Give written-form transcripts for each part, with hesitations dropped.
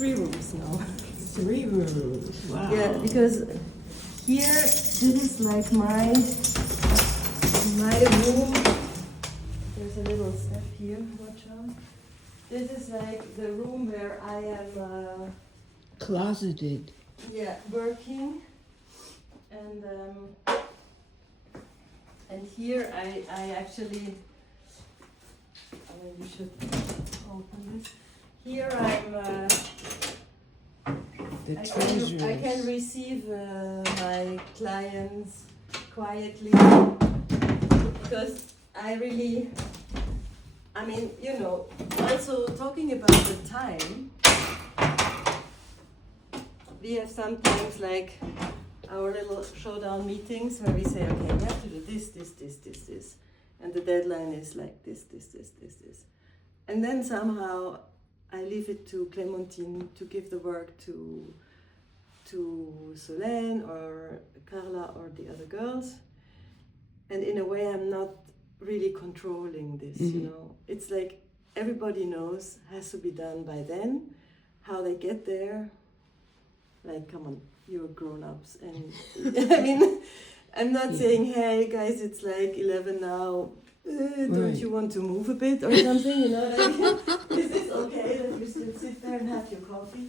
3 rooms now. 3 rooms, wow. Yeah, because here, this is like my room. There's a little step here, watch out. This is like the room where I am closeted. Yeah, working. And here I actually, you should open this. Here I can receive my clients quietly, because also talking about the time, we have sometimes like our little showdown meetings where we say, okay, we have to do this, and the deadline is like this. And then somehow I leave it to Clémentine to give the work to Solène or Carla or the other girls. And in a way, I'm not really controlling this, It's like everybody knows, has to be done by then. How they get there, like, come on, you're grown-ups. And I mean, I'm not saying, hey guys, it's like 11 now, don't you want to move a bit or something, you know what I mean? Is it okay that you still sit there and have your coffee?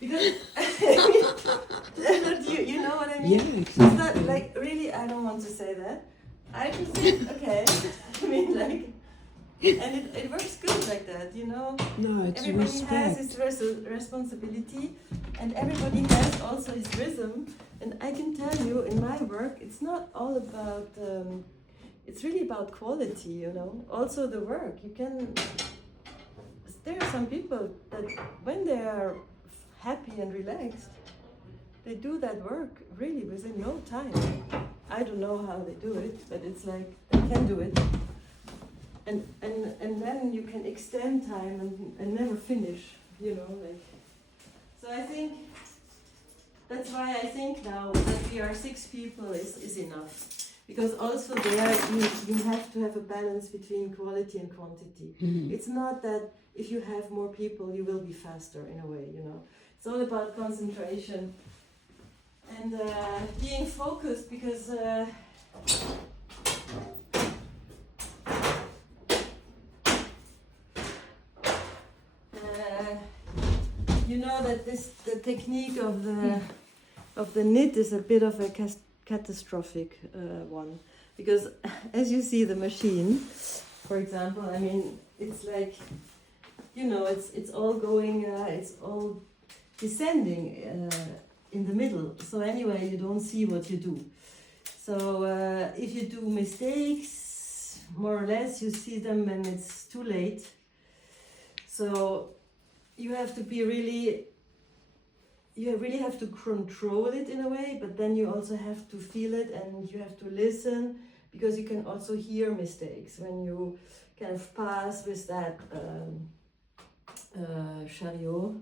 Because, you know what I mean? Yeah, exactly. It's not like, really, I don't want to say that. I just think, okay, I mean, like, and it works good like that, No, it's everybody respect. has his responsibility, and everybody has also his rhythm. And I can tell you, in my work, it's not all about, it's really about quality, Also the work, there are some people that when they are happy and relaxed, they do that work really within no time. I don't know how they do it, but it's like they can do it. And then you can extend time and never finish, So I think that's why I think now that we are 6 people is enough. Because also there you have to have a balance between quality and quantity. Mm-hmm. It's not that if you have more people you will be faster in a way, It's all about concentration and being focused, because you know that the technique of the knit is a bit of a catastrophic one, because as you see the machine, for example, I mean, it's like, it's all going, it's all descending in the middle. So anyway, you don't see what you do. So if you do mistakes, more or less, you see them when it's too late. So you have to be really have to control it in a way, but then you also have to feel it and you have to listen, because you can also hear mistakes when you kind of pass with that chariot.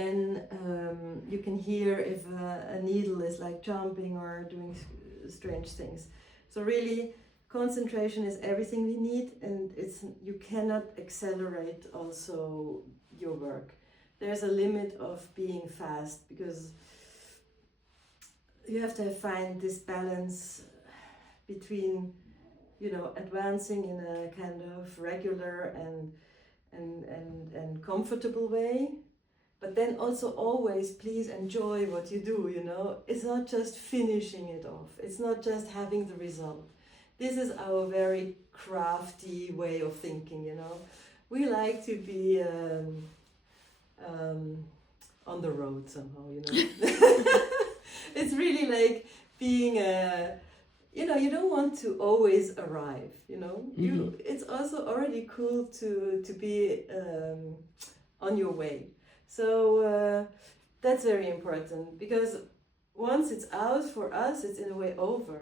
Then you can hear if a needle is like jumping or doing strange things. So really, concentration is everything we need, and you cannot accelerate also your work. There's a limit of being fast, because you have to find this balance between, advancing in a kind of regular and comfortable way, but then also always please enjoy what you do, It's not just finishing it off. It's not just having the result. This is our very crafty way of thinking, We like to be on the road somehow, It's really like being you don't want to always arrive, Mm-hmm. It's also already cool to be on your way. So that's very important, because once it's out, for us, it's in a way over,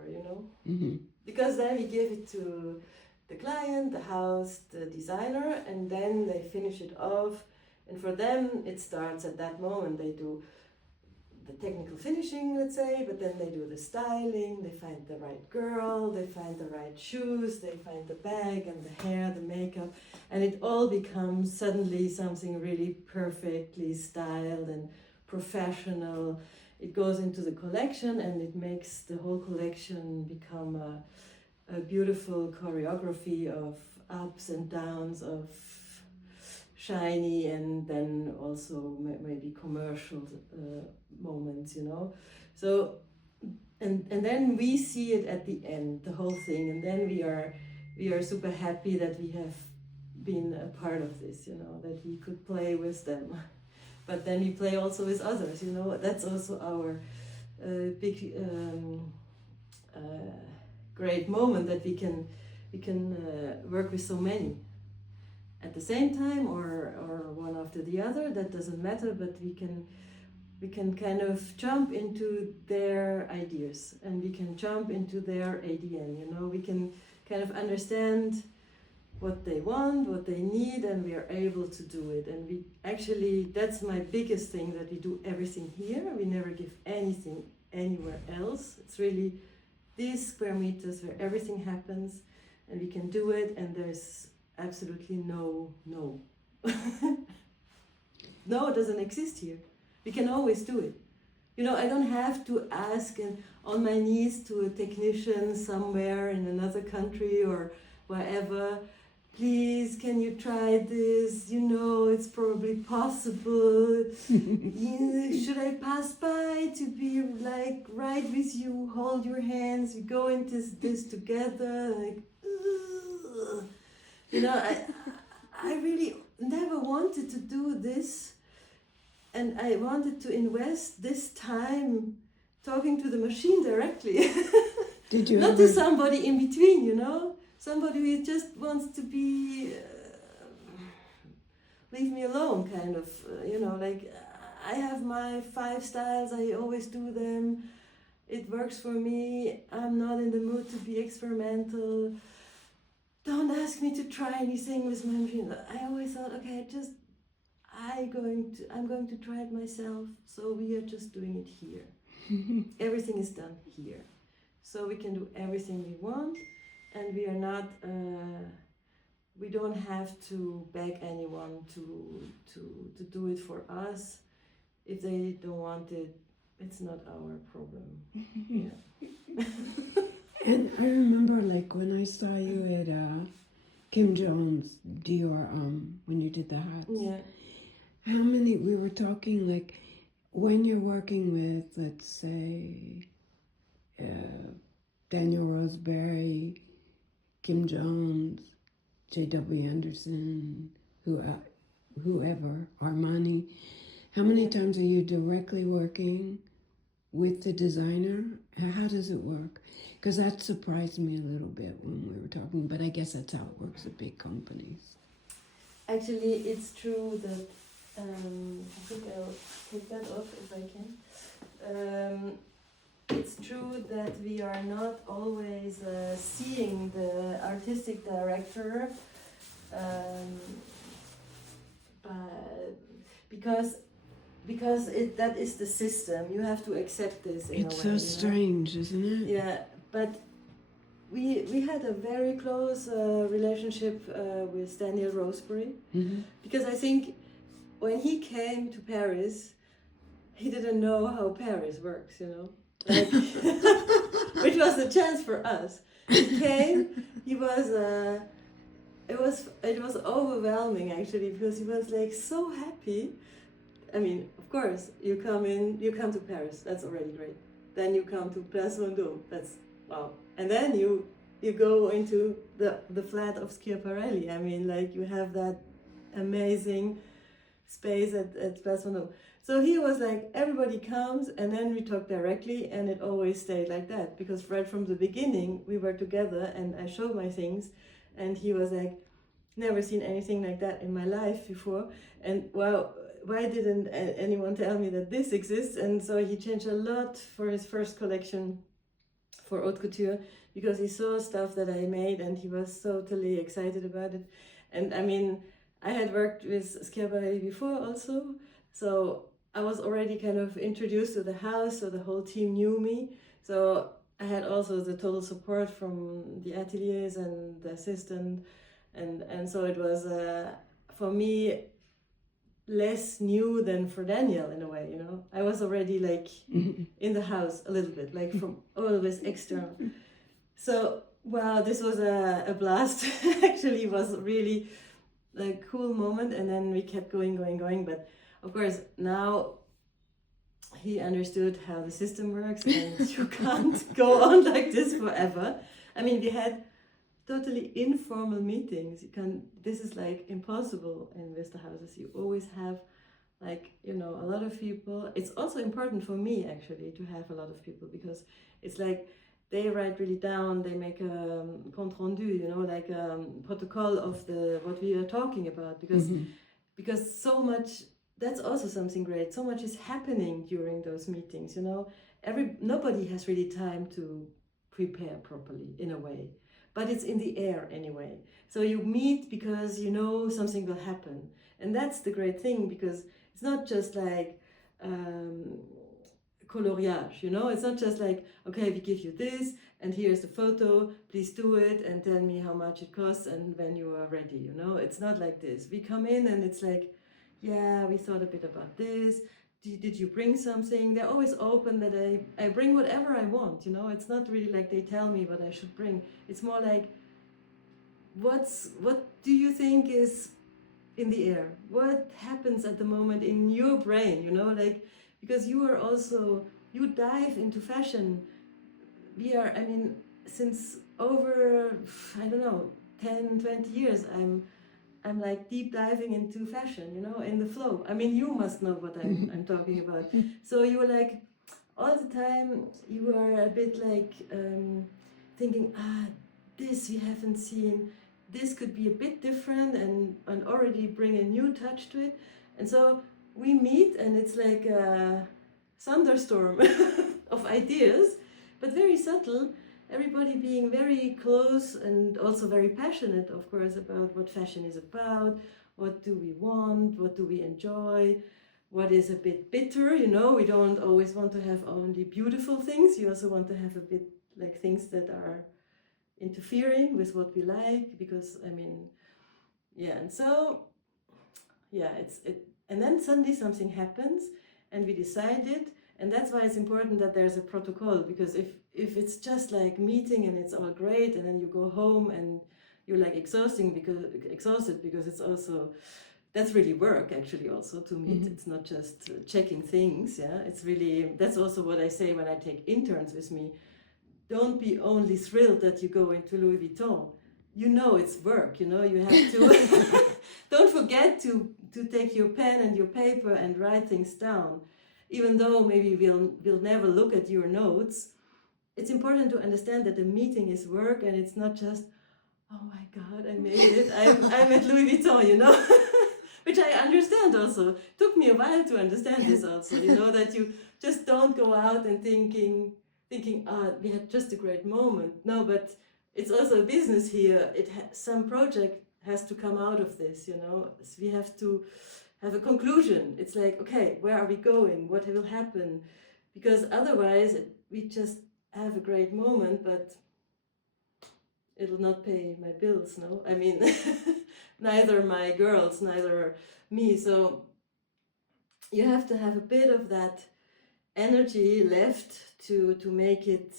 Mm-hmm. Because then we give it to the client, the house, the designer, and then they finish it off. And for them, it starts at that moment. They do the technical finishing, let's say, but then they do the styling, they find the right girl, they find the right shoes, they find the bag and the hair, the makeup, and it all becomes suddenly something really perfectly styled and professional. It goes into the collection and it makes the whole collection become a beautiful choreography of ups and downs, of shiny and then also maybe commercial moments, you know. So and then we see it at the end, the whole thing, and then we are super happy that we have been a part of this, you know, that we could play with them. But then we play also with others, you know. That's also our big great moment, that we can work with so many at the same time, or one after the other. That doesn't matter, but we can kind of jump into their ideas and we can jump into their ADN, you know. We can kind of understand what they want, what they need, and we are able to do it. And we actually, that's my biggest thing, that we do everything here. We never give anything anywhere else. It's really these square meters where everything happens, and we can do it, and there's absolutely no. No, it doesn't exist here. We can always do it. You know, I don't have to ask on my knees to a technician somewhere in another country or wherever, please, can you try this? You know, it's probably possible. Should I pass by to be like right with you, hold your hands, we go into this together, like, ugh. You know, I really never wanted to do this, and I wanted to invest this time talking to the machine directly. Did you Not ever... to somebody in between, you know? Somebody who just wants to be, leave me alone, kind of, you know, like, I have my 5 styles, I always do them, it works for me, I'm not in the mood to be experimental, don't ask me to try anything with my machine. I always thought, okay, I'm going to try it myself, so we are just doing it here. Everything is done here. So we can do everything we want, and we are not, we don't have to beg anyone to do it for us. If they don't want it, it's not our problem. Yeah. And I remember, like, when I saw you at Kim Jones Dior, when you did the hats. Yeah. How many, we were talking, like, when you're working with, let's say, Daniel Roseberry, Kim Jones, J.W. Anderson, whoever, Armani, how many times are you directly working with the designer? How does it work? Because that surprised me a little bit when we were talking, but I guess that's how it works at big companies. Actually, it's true that, I think I'll take that off if I can. It's true that we are not always seeing the artistic director, but because that is the system. You have to accept this in It's a way. so strange, isn't it? Yeah, but we had a very close relationship with Daniel Roseberry, because I think when he came to Paris, he didn't know how Paris works, you know, like, which was a chance for us. He came, he was it was overwhelming actually, because he was like so happy. I mean, of course, you come to Paris, that's already great. Then you come to Place Vendôme, that's wow. And then you go into the flat of Schiaparelli. I mean, like, you have that amazing space at Place Vendôme. So he was like, everybody comes, and then we talk directly, and it always stayed like that, because right from the beginning we were together, and I showed my things, and he was like, never seen anything like that in my life before, and wow, why didn't anyone tell me that this exists? And so he changed a lot for his first collection for haute couture, because he saw stuff that I made and he was totally excited about it. And I mean, I had worked with Schiaparelli before also, so I was already kind of introduced to the house, so the whole team knew me. So I had also the total support from the ateliers and the assistant, and so it was for me less new than for Daniel in a way. I was already like in the house a little bit, like from always external. So wow, this was a blast. Actually, it was really a cool moment, and then we kept going. But of course, now he understood how the system works, and you can't go on like this forever. I mean, we had totally informal meetings. This is like impossible in Vista houses. You always have like, a lot of people. It's also important for me actually to have a lot of people, because it's like they write really down, they make a compte rendu, like a protocol of what we are talking about, because so much, that's also something great. So much is happening during those meetings, nobody has really time to prepare properly in a way, but it's in the air anyway. So you meet because something will happen, and that's the great thing, because it's not just like coloriage, it's not just like, okay, we give you this and here's the photo, please do it and tell me how much it costs and when you are ready. It's not like this. We come in and it's like, yeah, we thought a bit about this. Did you bring something? They're always open that I bring whatever I want. It's not really like they tell me what I should bring. It's more like, what do you think is in the air? What happens at the moment in your brain? Like, because you dive into fashion. Since over, I don't know, 10, 20 years, I'm like deep diving into fashion, in the flow. You must know what I'm talking about. So you're like, all the time, you are a bit like thinking, this we haven't seen, this could be a bit different, and already bring a new touch to it. And so we meet, and it's like a thunderstorm of ideas, but very subtle. Everybody being very close and also very passionate, of course, about what fashion is about, what do we want, what do we enjoy, what is a bit bitter, we don't always want to have only beautiful things. You also want to have a bit like things that are interfering with what we like, because and so and then suddenly something happens and we decide it. And that's why it's important that there's a protocol, because if it's just like meeting and it's all great and then you go home and you're like exhausted because it's also, that's really work actually also to meet. It's not just checking things. It's really, that's also what I say when I take interns with me. Don't be only thrilled that you go into Louis Vuitton. It's work, you have to don't forget to take your pen and your paper and write things down. Even though maybe we'll never look at your notes, it's important to understand that the meeting is work, and it's not just, oh my God, I made it. I'm at Louis Vuitton, which I understand also. It took me a while to understand this also, that you just don't go out and thinking, we had just a great moment. No, but it's also a business here. Some project has to come out of this, So we have to have a conclusion. It's like, okay, where are we going? What will happen? Because otherwise we just have a great moment, but it'll not pay my bills, no? Neither my girls, neither me. So you have to have a bit of that energy left to make it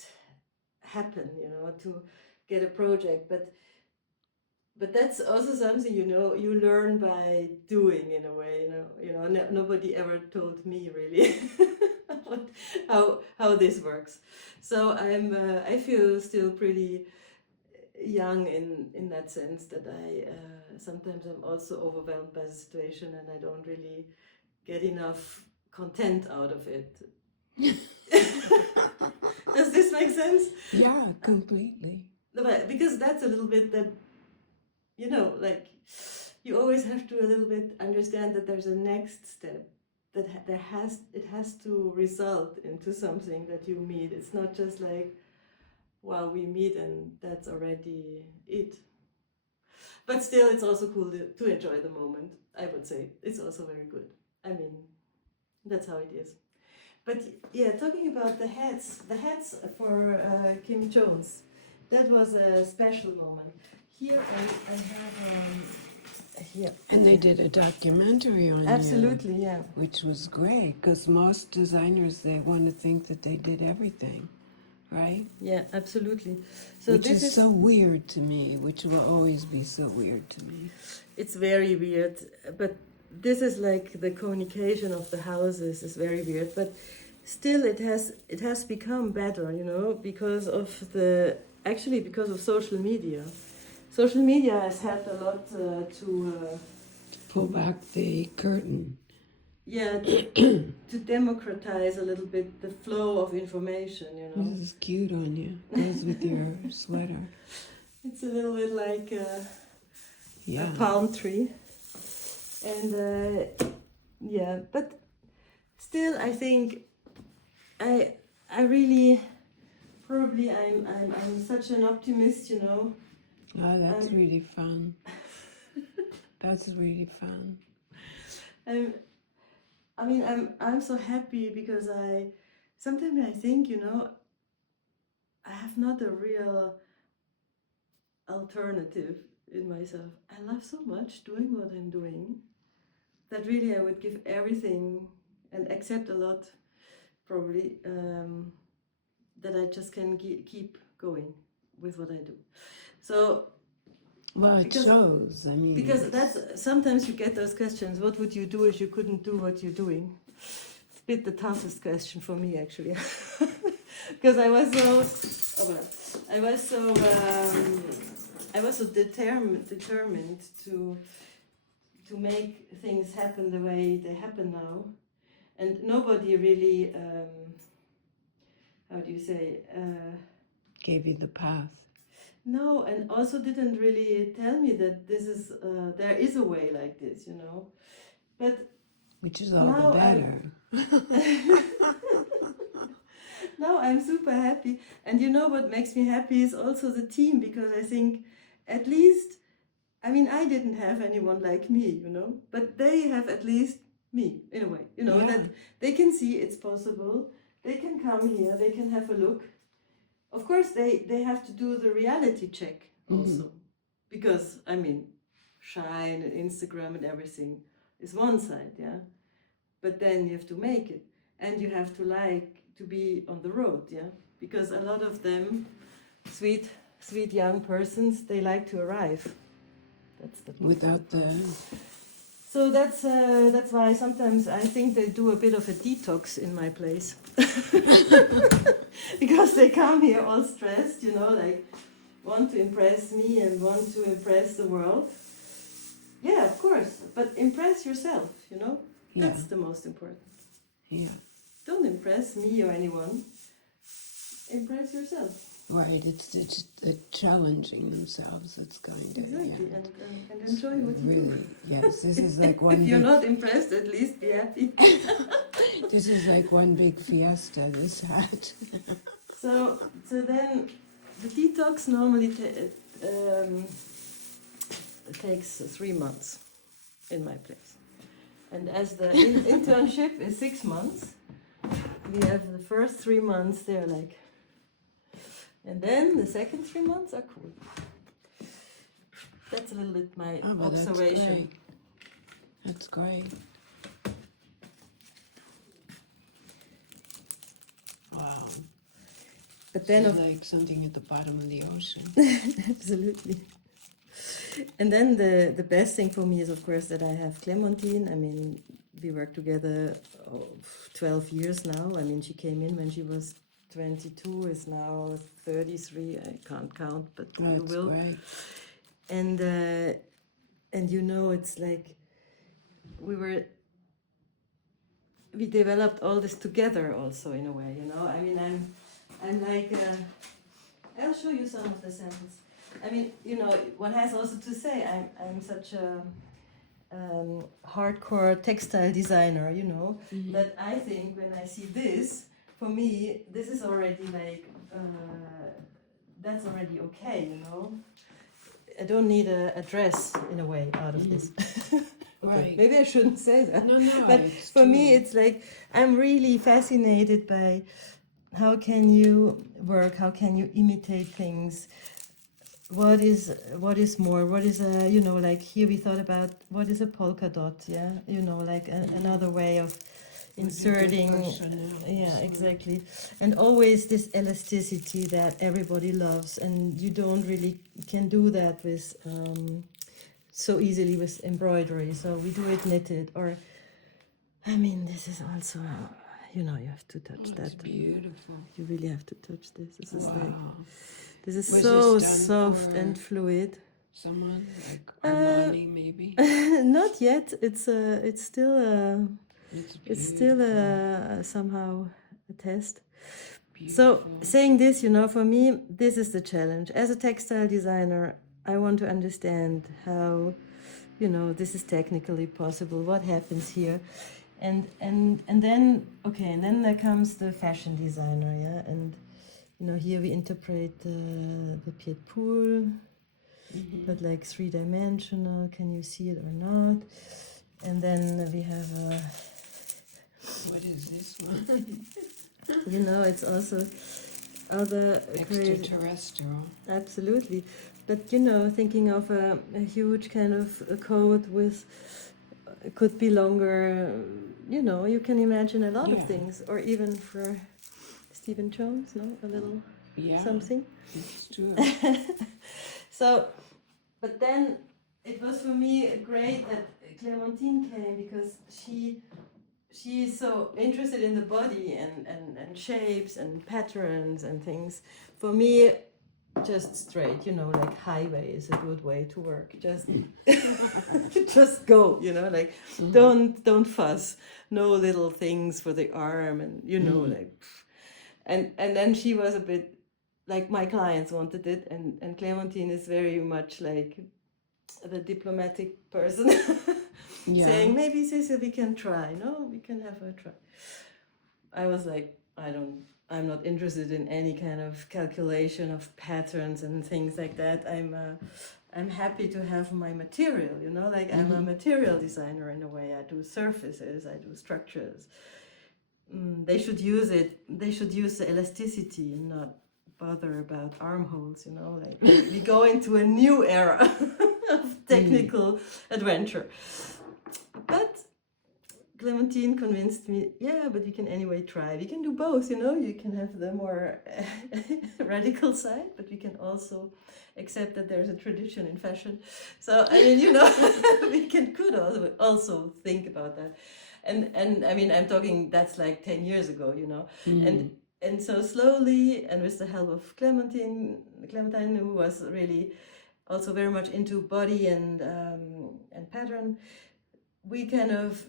happen, to get a project. But that's also something, you learn by doing in a way, nobody ever told me really how this works. So I feel still pretty young in that sense, that I sometimes I'm also overwhelmed by the situation and I don't really get enough content out of it. Does this make sense? Yeah, completely. But because that's a little bit that, like, you always have to a little bit understand that there's a next step, that it has to result into something that you meet. It's not just like, wow, we meet and that's already it. But still, it's also cool to enjoy the moment, I would say. It's also very good. That's how it is. But yeah, talking about the hats for Kim Jones, that was a special moment. Here I have here. And they did a documentary on Absolutely, you, yeah. which was great because most designers, they want to think that they did everything, right? Yeah, absolutely. So Which this is so weird to me, which will always be so weird to me. It's very weird, but this is like the communication of the houses is very weird, but still it has become better, you know, because of social media. Social media has helped a lot to Pull back the curtain. to democratize a little bit the flow of information, you know. This is cute on you. Goes with your sweater. It's a little bit like Yeah. a palm tree, and but still I think I really probably I'm such an optimist, you know. Oh, that's really fun. That's really fun. I'm so happy because sometimes I think, you know, I have not a real alternative in myself. I love so much doing what I'm doing that really I would give everything and accept a lot, probably, that I just can keep going with what I do. So, well, it shows. I mean, because that's sometimes you get those questions. What would you do if you couldn't do what you're doing? It's a bit the toughest question for me, actually, because I was so determined to make things happen the way they happen now, and nobody really how do you say gave you the path. no, and also didn't really tell me that this is there is a way like this, you know. But which is all the better. Now I'm super happy, and you know what makes me happy is also the team, because I think at least, I mean, I didn't have anyone like me, you know, but they have at least me in a way, you know, that they can see it's possible. They can come here, they can have a look. Of course, they have to do the reality check also, because I mean, Shine and Instagram and everything is one side, yeah, but then you have to make it, and you have to like to be on the road, yeah, because a lot of them, sweet young persons, they like to arrive. That's the point. Without the. So that's why sometimes I think they do a bit of a detox in my place. Because they come here all stressed, you know, like want to impress me and want to impress the world. Yeah, of course, but impress yourself, you know. Yeah. That's the most important. Yeah. Don't impress me or anyone. Impress yourself. Right, it's challenging themselves. It's kind of exactly, and enjoy what you really, do. Yes, this is like one. If you're not impressed, at least be happy. This is like one big fiesta. This hat. So then, the detox normally takes 3 months in my place, and as the internship is 6 months, we have the first 3 months. They're like. And then the second 3 months are cool. That's a little bit my observation. That's great. Wow. But then it's like something at the bottom of the ocean. Absolutely. And then the best thing for me is, of course, that I have Clementine. I mean, we work together 12 years now. I mean, she came in when she was 22, is now 33. I can't count, but you will. Right. And you know, it's like we developed all this together also in a way. You know, I mean, I'm like I'll show you some of the samples. I mean, you know, one has also to say I'm such a hardcore textile designer. You know, that I think when I see this. For me, this is already like, that's already okay, you know? I don't need a dress, in a way, out of this. Okay, Right. maybe I shouldn't say that. No, no, But it's for me, true. it's like I'm really fascinated by how can you work, how can you imitate things. What is more? What is a, you know, like here we thought about what is a polka dot, yeah, you know, like another way of inserting. Yeah, exactly. And always this elasticity that everybody loves, and you don't really can do that with so easily with embroidery. So we do it knitted, or I mean, this is also, you know, you have to touch Oh, that. it's beautiful. You really have to touch this. This is like, Wow. this is Was so this done soft for and fluid. someone like Armani, maybe? Not yet. It's still It's it's still beautiful. somehow a test. So Beautiful. saying this, you know, for me, this is the challenge. As a textile designer, I want to understand how, you know, this is technically possible. What happens here, and then okay, and then there comes the fashion designer, yeah, and you know, here we interpret the pied poule, but like three-dimensional. Can you see it or not? And then we have What is this one? you know, it's also other crazy. Extraterrestrial. Absolutely. But you know, thinking of a huge kind of a coat with could be longer, you know, you can imagine a lot of Yeah. things, or even for Stephen Jones, no, a little Yeah. something. It's true. So, but then it was for me great that Clementine came, because she's so interested in the body and shapes and patterns and things. For me, just straight, you know, like highway is a good way to work. Just just go, you know, like don't fuss. No little things for the arm, and you know, like, and then she was a bit like my clients wanted it, and Clementine is very much like the diplomatic person. Yeah. Saying maybe Cecile, we can try. No, we can have a try. I was like, I'm not interested in any kind of calculation of patterns and things like that. I'm happy to have my material, you know, like I'm a material designer in a way. I do surfaces, I do structures. They should use it. They should use the elasticity and not bother about armholes, you know, like we go into a new era of technical adventure. But Clementine convinced me, yeah, but you can anyway try. We can do both, you know. You can have the more radical side, but we can also accept that there's a tradition in fashion. So, I mean, you know, we could also think about that. And I mean, I'm talking, that's like 10 years ago, you know. And so slowly, and with the help of Clementine, who was really also very much into body and pattern, we kind of,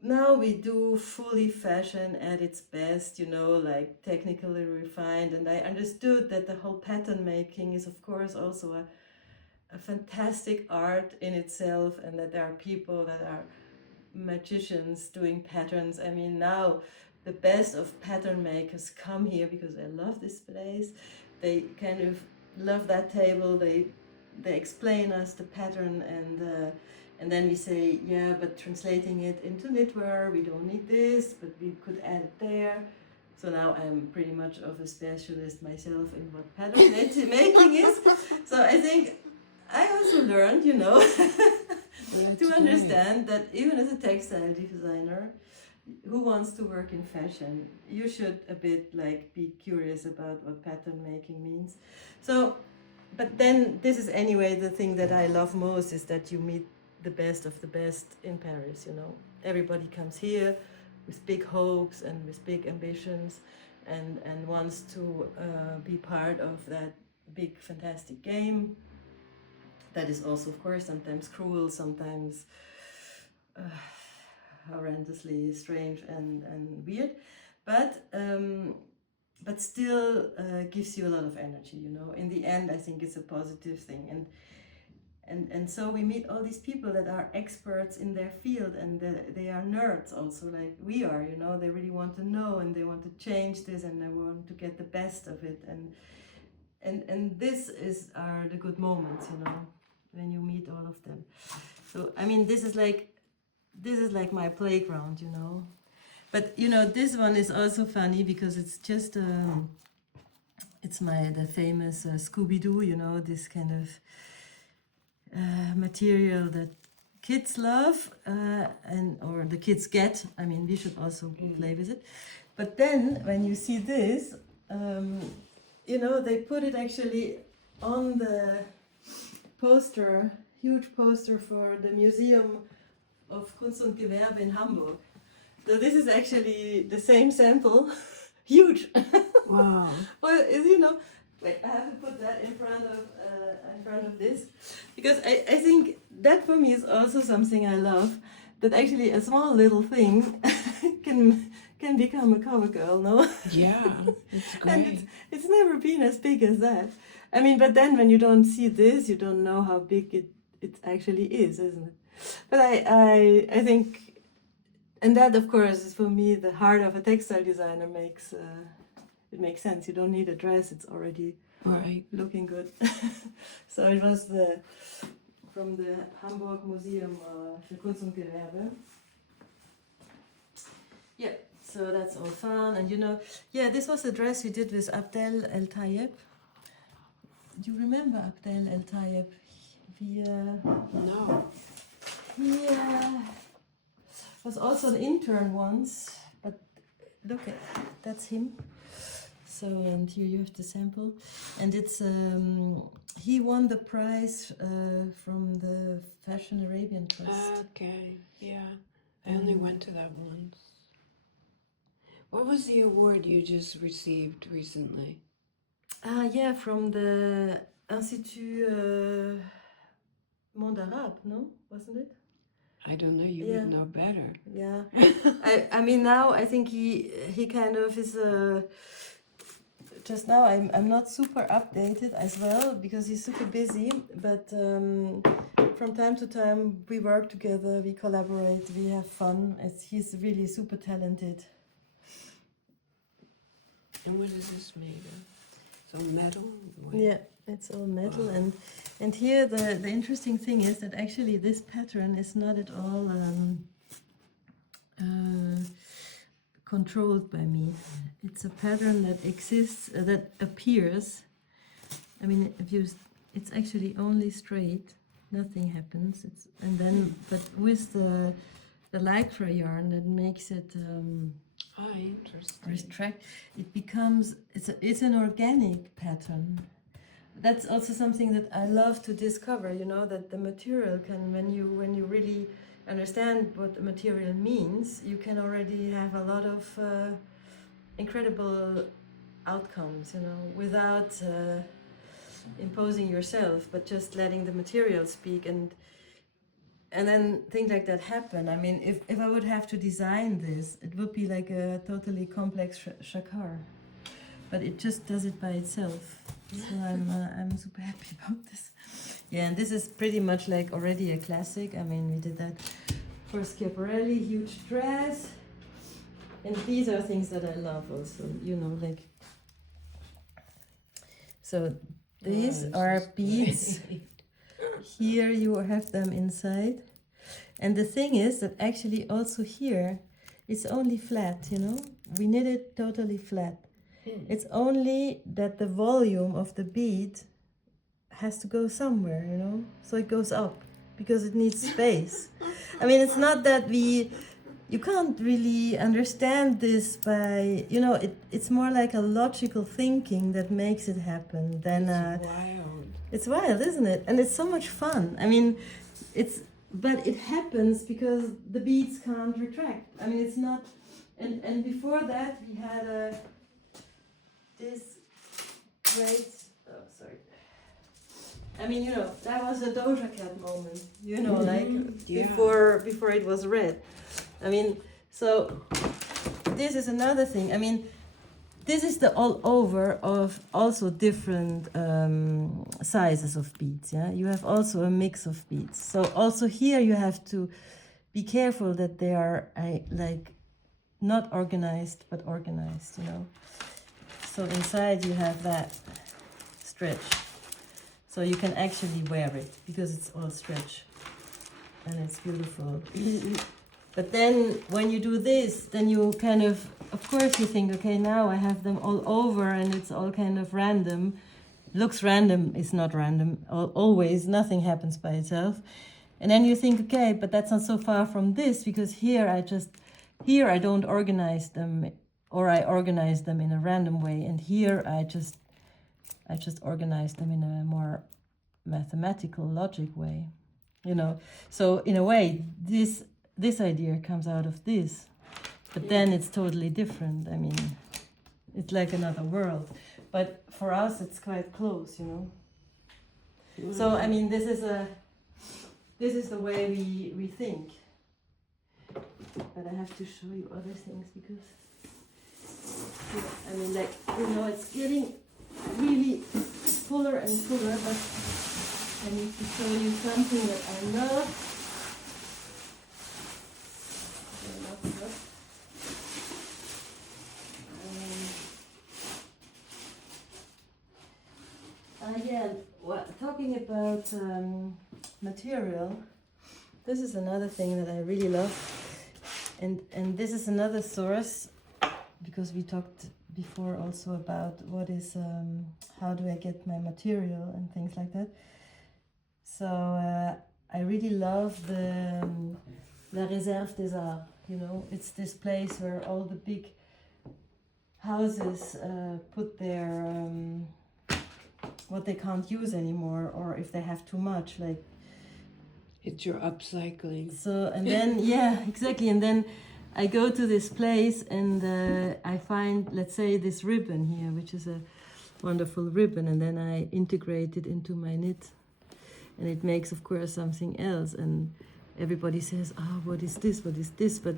now we do fully fashion at its best, you know, like technically refined. And I understood that the whole pattern making is, of course, also a fantastic art in itself, and that there are people that are magicians doing patterns. I mean, now the best of pattern makers come here because they love this place. They kind of love that table. They explain us the pattern, and then we say, yeah, but translating it into knitwear, we don't need this, but we could add it there. So now I'm pretty much of a specialist myself in what pattern making is. So I think I also learned, you know, to understand that even as a textile designer who wants to work in fashion, you should a bit like be curious about what pattern making means. So, but then this is anyway the thing that I love most, is that you meet the best of the best in Paris, you know. Everybody comes here with big hopes and with big ambitions, and wants to be part of that big fantastic game. That is also, of course, sometimes cruel, sometimes horrendously strange and weird, but still gives you a lot of energy, you know. In the end, I think it's a positive thing, and so we meet all these people that are experts in their field, and they are nerds also, like we are, you know. They really want to know, and they want to change this, and they want to get the best of it, and this are the good moments, you know, when you meet all of them. So I mean, this is like my playground, you know. But you know, this one is also funny because it's just it's the famous Scooby-Doo, you know, this kind of material that kids love or the kids get. I mean, we should also play with it. But then when you see this, you know, they put it actually on the poster, huge poster for the Museum of Kunst und Gewerbe in Hamburg. So this is actually the same sample, huge. Wow. Well, you know, wait, I have to put that in front of this, because I think that for me is also something I love, that actually a small little thing can become a cover girl, no? Yeah, it's great. And it's never been as big as that. I mean, but then when you don't see this, you don't know how big it actually is, isn't it? But I think, and that of course is for me the heart of a textile designer. It makes sense. You don't need a dress; it's already Right. looking good. So it was from the Hamburg Museum für Kunst und Gewerbe. Yeah, so that's all fun, and you know, yeah, this was a dress we did with Abdel El Tayeb. Do you remember Abdel El Tayeb? No. He was also an intern once, but look at that's him. So, and here you have the sample, and it's he won the prize from the Fashion Arabian Trust. Okay, yeah. I only went to that once. What was the award you just received recently? Yeah, from the Institut Monde Arabe, no? Wasn't it? I don't know, you Yeah. would know better. Yeah. I mean, now I think he kind of is just now I'm not super updated as well because he's super busy, but from time to time we work together, we collaborate, we have fun. He's really super talented. And what is this made of? So metal? What? Yeah, it's all metal. And here the interesting thing is that actually this pattern is not at all controlled by me. It's a pattern that exists, that appears. I mean, it's actually only straight. Nothing happens. But with the lycra yarn that makes it Interesting. retract, it becomes it's an organic pattern. That's also something that I love to discover. You know, that the material can, when you really understand what the material means, you can already have a lot of incredible outcomes, you know, without imposing yourself, but just letting the material speak, and then things like that happen. I mean, if I would have to design this, it would be like a totally complex shakar, but it just does it by itself. So I'm super happy about this. Yeah, and this is pretty much like already a classic. I mean, we did that for Schiaparelli, huge dress. And these are things that I love also, you know, like. So these are beads. Here you have them inside. And the thing is that actually also here, it's only flat, you know. We knit it totally flat. It's only that the volume of the bead has to go somewhere, you know. So it goes up because it needs space. I mean, it's not that you can't really understand this by, you know, it's more like a logical thinking that makes it happen than It's wild. It's wild, isn't it? And it's so much fun. I mean, but it happens because the beads can't retract. I mean, it's not, and before that we had this great, oh, sorry. I mean, you know, that was a Doja Cat moment, you know, like Yeah. before it was red. I mean, so this is another thing. I mean, this is the all over of also different sizes of beads. Yeah, you have also a mix of beads. So also here you have to be careful that they are like not organized but organized. You know. So inside you have that stretch, so you can actually wear it because it's all stretch. and it's beautiful. But then when you do this, then you kind of course you think, okay, now I have them all over and it's all kind of random. Looks random, it's not random. Always, nothing happens by itself. And then you think, okay, but that's not so far from this, because here I don't organize them, or I organize them in a random way, and here I just organize them in a more mathematical, logic way, you know. So in a way, this idea comes out of this, but then it's totally different. I mean, it's like another world, but for us it's quite close, you know. So I mean, this is the way we think. But I have to show you other things, because I mean, like, you know, it's getting really fuller and fuller, but I need to show you something that I love. Yeah, well, talking about material, this is another thing that I really love, and this is another source, because we talked before also about what is how do I get my material and things like that. So I really love the La Réserve des Arts. You know, it's this place where all the big houses put their what they can't use anymore, or if they have too much, like. It's your upcycling. So, and then, yeah, exactly. And then I go to this place and I find, let's say, this ribbon here, which is a wonderful ribbon. And then I integrate it into my knit. And it makes, of course, something else. And everybody says, what is this? What is this? But,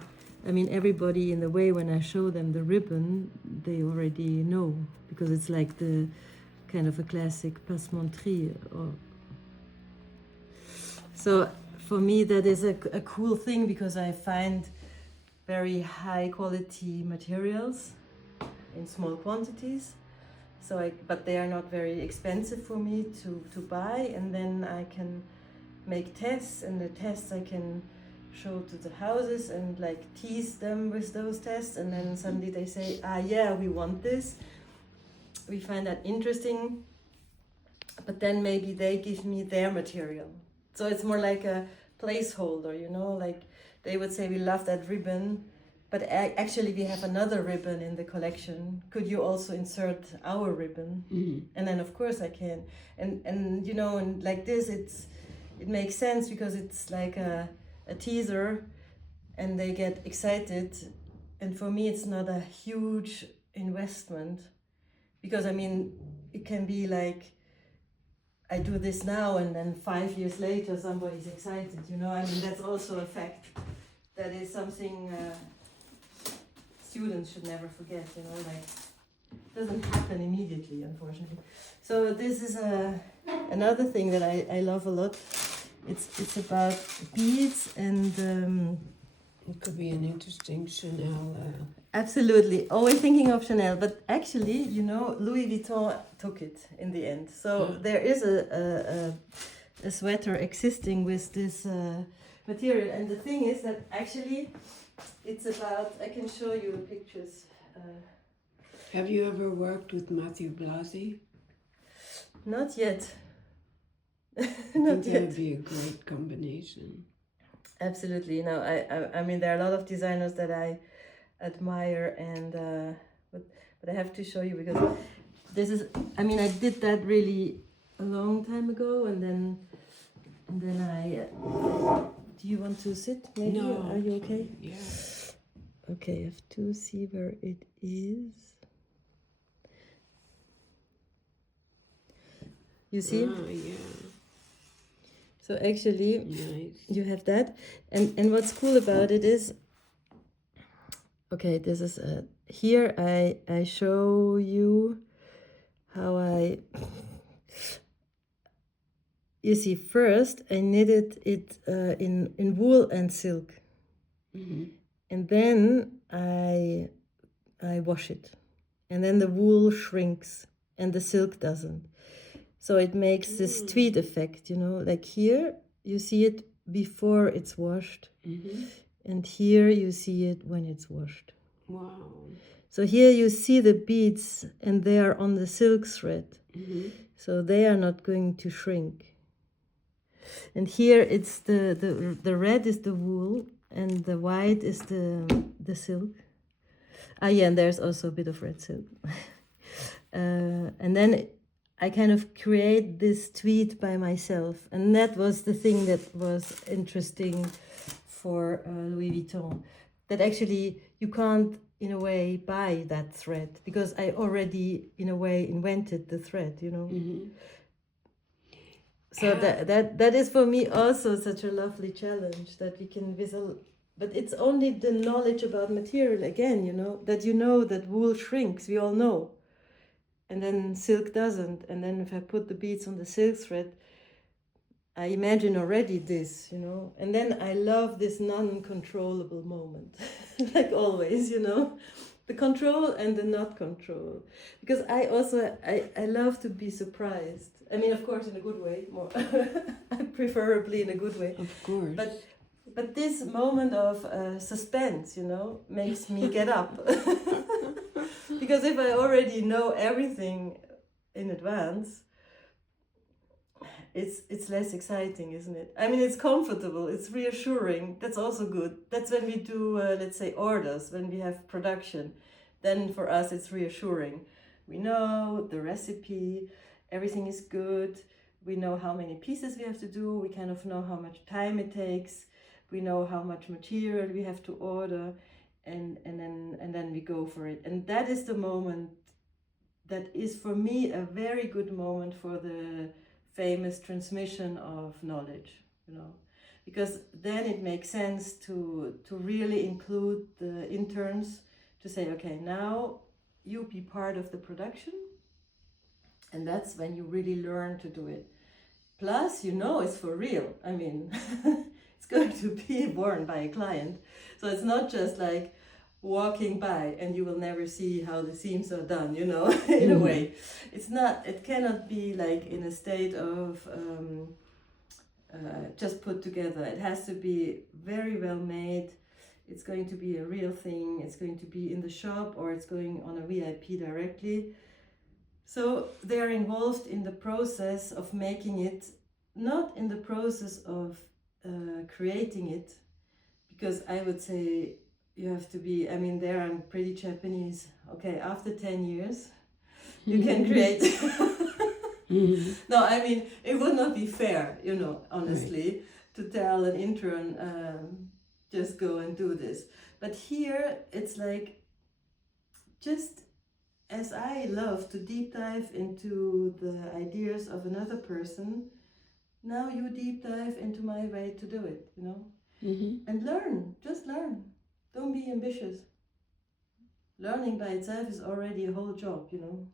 I mean, everybody, in the way, when I show them the ribbon, they already know. Because it's like the kind of a classic passementerie. So for me, that is a cool thing, because I find very high quality materials in small quantities. So but they are not very expensive for me to buy, and then I can make tests, and the tests I can show to the houses and like tease them with those tests, and then suddenly they say, yeah, we want this. We find that interesting, but then maybe they give me their material. So it's more like a placeholder, you know, like they would say, we love that ribbon, but actually we have another ribbon in the collection. Could you also insert our ribbon? Mm-hmm. And then of course I can. And you know, and like this, it makes sense, because it's like a teaser and they get excited. And for me, it's not a huge investment, because I mean, it can be like, I do this now and then 5 years later somebody's excited, you know. I mean, that's also a fact. That is something students should never forget, you know, like, it doesn't happen immediately, unfortunately. So this is another thing that I love a lot. It's about beads, and it could be an interesting Chanel. Absolutely, always thinking of Chanel, but actually, you know, Louis Vuitton took it in the end. So there is a sweater existing with this material, and the thing is that actually it's about, I can show you pictures. Have you ever worked with Matthew Blasi? Not yet. I think that would be a great combination. Absolutely. No, I mean, there are a lot of designers that I admire, and but I have to show you, because this is, I mean, I did that really a long time ago, and then I do you want to sit maybe? No. Are you okay? Yeah. Okay, I have to see where it is. You see? Yeah. So actually, nice. You have that, and what's cool about it is, okay, this is here I show you how you see, first I knitted it in wool and silk, mm-hmm. And then I wash it, and then the wool shrinks and the silk doesn't. So it makes this tweed effect, you know, like here you see it before it's washed. Mm-hmm. And here you see it when it's washed. Wow. So here you see the beads, and they are on the silk thread. Mm-hmm. So they are not going to shrink. And here it's the red is the wool, and the white is the silk. Yeah, and there's also a bit of red silk. And then I kind of create this tweed by myself. And that was the thing that was interesting for Louis Vuitton. That actually you can't, in a way, buy that thread, because I already, in a way, invented the thread, you know. Mm-hmm. So that is for me also such a lovely challenge, that we can but it's only the knowledge about material again, you know that wool shrinks, we all know, and then silk doesn't. And then if I put the beads on the silk thread, I imagine already this, and then I love this non-controllable moment, like always, the control and the not control, because I love to be surprised. I mean, of course, in a good way, more preferably in a good way. Of course. But this moment of suspense, makes me get up. Because if I already know everything in advance, it's less exciting, isn't it? I mean, it's comfortable, it's reassuring. That's also good. That's when we do, let's say, orders, when we have production. Then for us, it's reassuring. We know the recipe, everything is good. We know how many pieces we have to do. We kind of know how much time it takes. We know how much material we have to order, and then we go for it. And that is the moment that is for me a very good moment for the famous transmission of knowledge, because then it makes sense to really include the interns, to say, okay, now you be part of the production, and that's when you really learn to do it. Plus, it's for real. I mean, it's going to be worn by a client. So it's not just like walking by and you will never see how the seams are done, in a way. It cannot be like in a state of just put together. It has to be very well made. It's going to be a real thing. It's going to be in the shop, or it's going on a VIP directly. So they are involved in the process of making it, not in the process of creating it, because I would say you have to be, I mean, there I'm pretty Japanese. Okay, after 10 years, you can create. No, I mean, it would not be fair, honestly, to tell an intern, just go and do this. But here, it's like, just as I love to deep dive into the ideas of another person, now you deep dive into my way to do it, and learn, just learn. Don't be ambitious. Learning by itself is already a whole job, You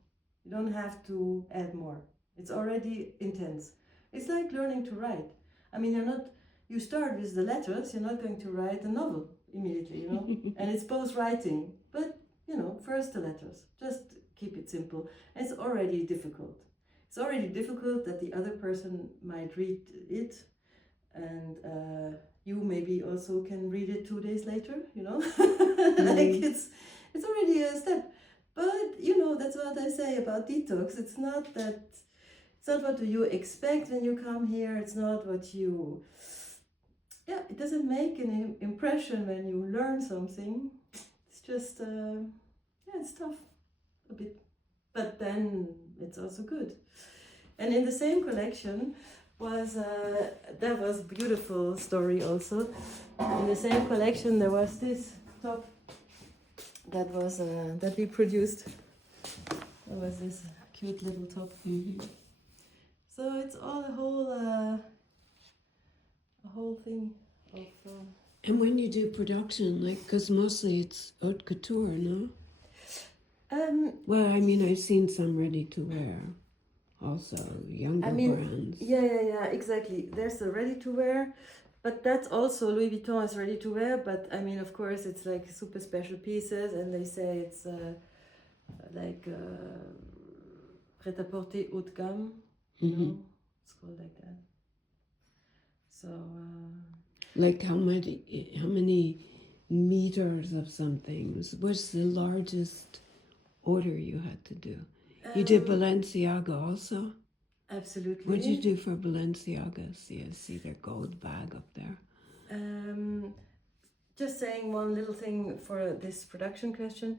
don't have to add more. It's already intense. It's like learning to write. I mean, you start with the letters, you're not going to write a novel immediately, and it's both writing, but, first the letters. Just keep it simple. And it's already difficult. It's already difficult that the other person might read it, and you maybe also can read it 2 days later, like it's already a step. But that's what I say about detox. It's not what you expect when you come here. It's not what you, it doesn't make an impression when you learn something. It's just, it's tough a bit, but then it's also good. And in the same collection that was beautiful story also. In the same collection there was this top that was that we produced. There was this cute little top. Mm-hmm. So it's all a whole thing of. And when you do production, because mostly it's haute couture, no? Well, I mean, I've seen some ready to wear. Also, younger brands. Yeah, exactly. There's the ready to wear, but that's also Louis Vuitton is ready to wear. But I mean, of course, it's like super special pieces, and they say it's like prêt-à-porter haut de gamme. It's called like that. So Like how many meters of something? What's the largest order you had to do? You did Balenciaga also? absolutely. What'd you do for Balenciaga? See their gold bag up there. Just saying one little thing for this production question.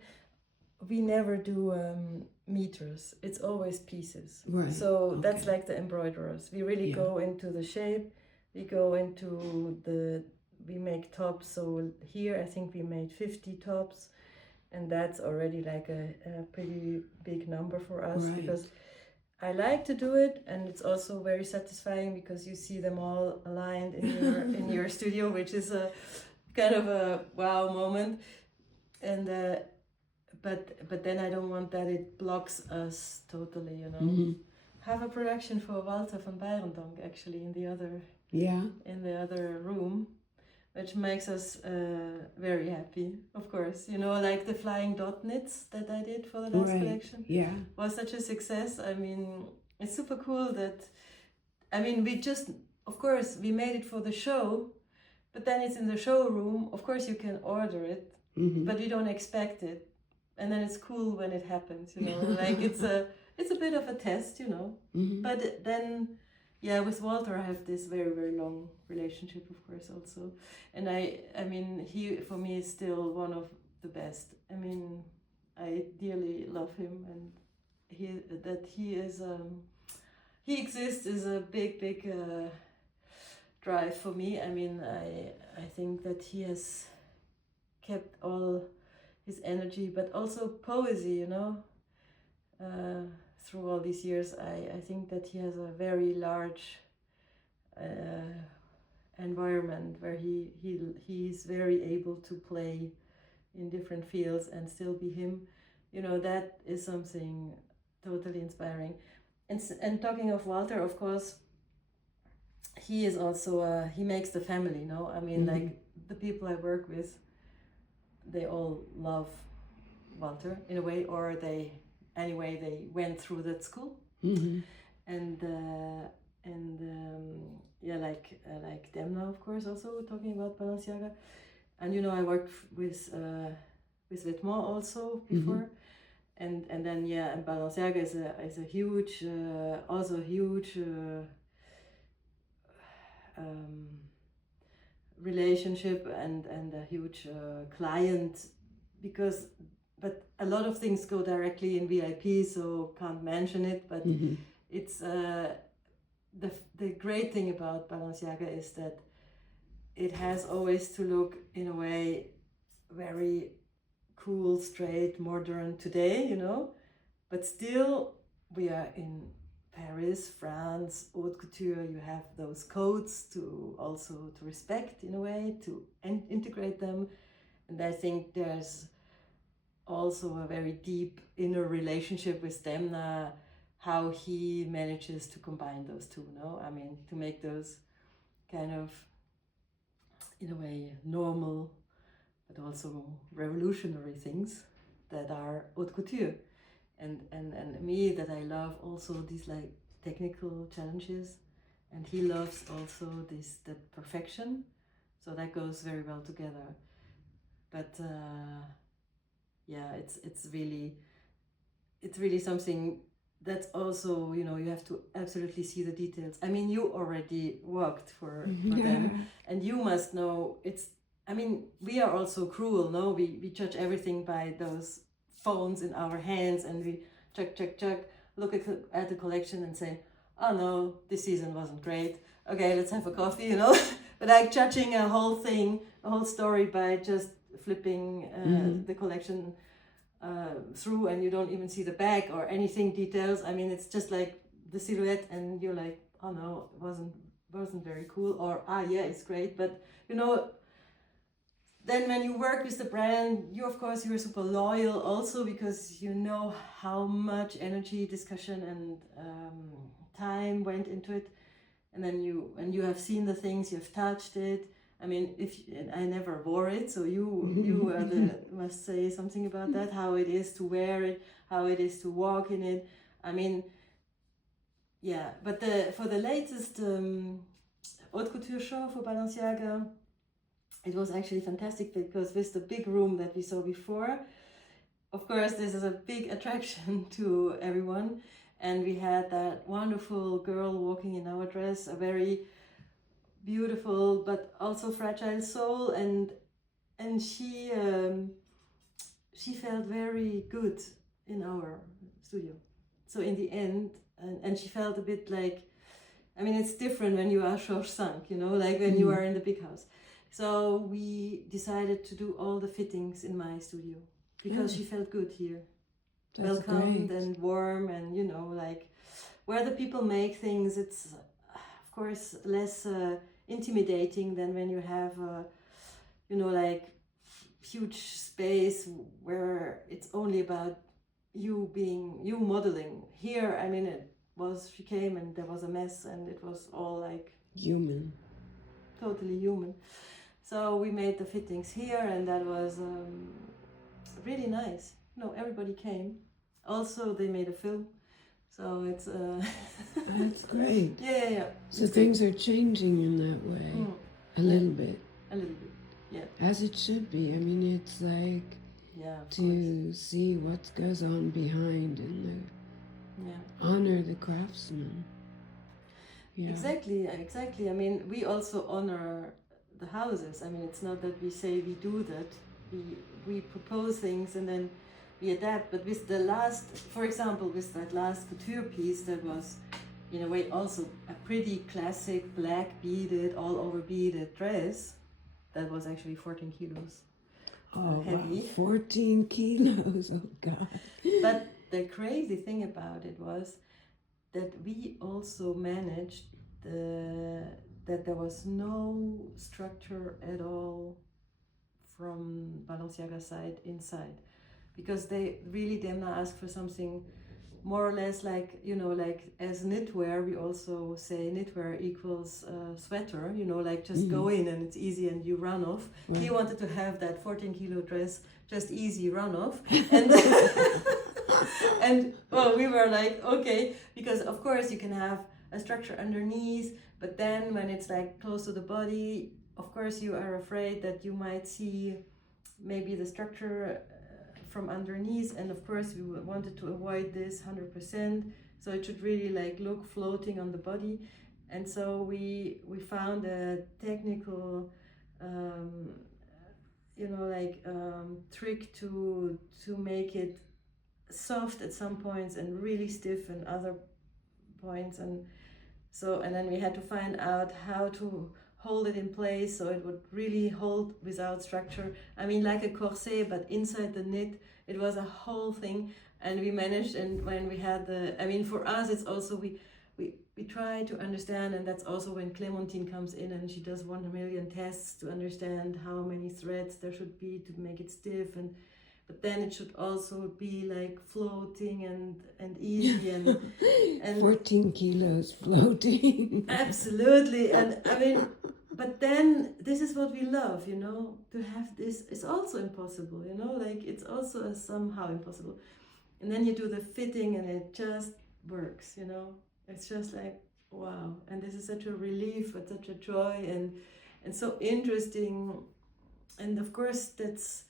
We never do meters. It's always pieces. Right. So that's like the embroiderers. We really go into the shape. We go into we make tops. So here I think we made 50 tops. And that's already like a pretty big number for us, because I like to do it, and it's also very satisfying because you see them all aligned in your studio, which is a kind of a wow moment. And but then I don't want that it blocks us totally, you know. Mm-hmm. Have a production for Walter van Beirendonk actually in the other room, which makes us very happy, of course. You know, like the flying dot knits that I did for the last collection was such a success. I mean, it's super cool that, I mean, of course, we made it for the show, but then it's in the showroom. Of course, you can order it, but you don't expect it. And then it's cool when it happens, you know, like it's a bit of a test, you know. But then, yeah, with Walter I have this very, very long relationship, of course, also. And I mean, he for me is still one of the best. I mean, I dearly love him, and he exists is a big drive for me. I mean, I think that he has kept all his energy, but also poesy, you know, through all these years. I think that he has a very large environment where he's very able to play in different fields and still be him. You know, that is something totally inspiring. And talking of Walter, of course, he is also he makes the family, you know. I mean, like the people I work with, they all love Walter in a way, or they went through that school. And yeah, like Demna, of course, also talking about Balenciaga. And you know, I worked with Vêtements also before. And then yeah, and Balenciaga is a huge also huge relationship and a huge client, but a lot of things go directly in VIP, so can't mention it. But it's the great thing about Balenciaga is that it has always to look in a way very cool, straight, modern today, you know, but still we are in Paris, France, haute couture. You have those codes to respect in a way, to integrate them. And I think there's also a very deep inner relationship with Demna, how he manages to combine those two, no? I mean, to make those kind of, in a way, normal, but also revolutionary things that are haute couture. And me, that I love also these like technical challenges, and he loves also that perfection. So that goes very well together. But yeah, it's really something that's also, you know, you have to absolutely see the details. I mean, you already worked for them, and you must know I mean, we are also cruel, no? We judge everything by those phones in our hands, and we check, look at the collection and say, oh no, this season wasn't great. Okay, let's have a coffee, you know? But like judging a whole thing, a whole story by just flipping the collection through, and you don't even see the back or anything details. I mean, it's just like the silhouette, and you're like, oh no, it wasn't very cool, or yeah, it's great. But you know, then when you work with the brand, you're super loyal also, because you know how much energy, discussion, and time went into it. And then you have seen the things, you've touched it. I mean, I never wore it, so you must say something about that, how it is to wear it, how it is to walk in it. I mean, yeah. But for the latest haute couture show for Balenciaga. It was actually fantastic because with the big room that we saw before, of course, this is a big attraction to everyone. And we had that wonderful girl walking in our dress, a very beautiful but also fragile soul, and she felt very good in our studio. So in the end, and she felt a bit like, I mean, it's different when you are Georges V, you know, like when you are in the big house. So we decided to do all the fittings in my studio because she felt good here. That's Welcomed great. and warm, and you know, like where the people make things, it's of course less intimidating than when you have you know, like huge space where it's only about you modeling. Here, I mean, she came and there was a mess and it was all like Human. totally human. So we made the fittings here, and that was really nice. No, everybody came. Also, they made a film, so it's That's great. yeah. So It's things are changing in that way, a little bit, yeah, as it should be. I mean, it's like yeah. Of course. to see what goes on behind and honor the craftsman. Yeah. Exactly. I mean, we also honor the houses. I mean, it's not that we say we do that. We propose things and then we adapt. But with the last, for example, with that last couture piece, that was in a way also a pretty classic black beaded, all over beaded dress. That was actually 14 kilos. Oh, heavy. wow. 14 kilos. Oh, God. But the crazy thing about it was that we also managed that there was no structure at all from Balenciaga side inside, because they really didn't ask for something more or less like, you know, like as knitwear, we also say knitwear equals sweater, you know, like just go in and it's easy and you run off. Right. He wanted to have that 14 kilo dress, just easy run off. And and well, we were like, okay, because of course you can have a structure underneath, but then when it's like close to the body, of course you are afraid that you might see maybe the structure from underneath, and of course we wanted to avoid this 100%, so it should really like look floating on the body. And so we found a technical you know, like trick to make it soft at some points and really stiff at other points, and then we had to find out how to hold it in place so it would really hold without structure. I mean, like a corset, but inside the knit. It was a whole thing, and we managed. And when we had I mean, for us, it's also we try to understand, and that's also when Clementine comes in and she does 1 million tests to understand how many threads there should be to make it stiff, but then it should also be like floating and easy and 14 kilos floating. Absolutely. And I mean, but then this is what we love, you know, to have this is also impossible, you know, like it's also somehow impossible. And then you do the fitting and it just works, you know. It's just like, wow. And this is such a relief, but such a joy and so interesting. And of course that's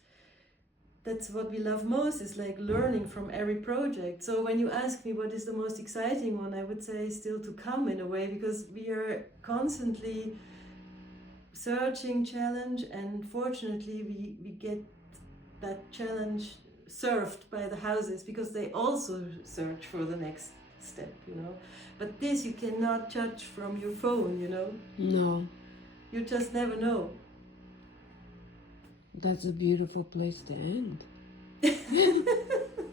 what we love most, is like learning from every project. So when you ask me what is the most exciting one, I would say still to come in a way, because we are constantly searching challenge, and fortunately we get that challenge served by the houses, because they also search for the next step, you know. But this you cannot judge from your phone, you know. No. You just never know. That's a beautiful place to end.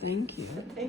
Thank you.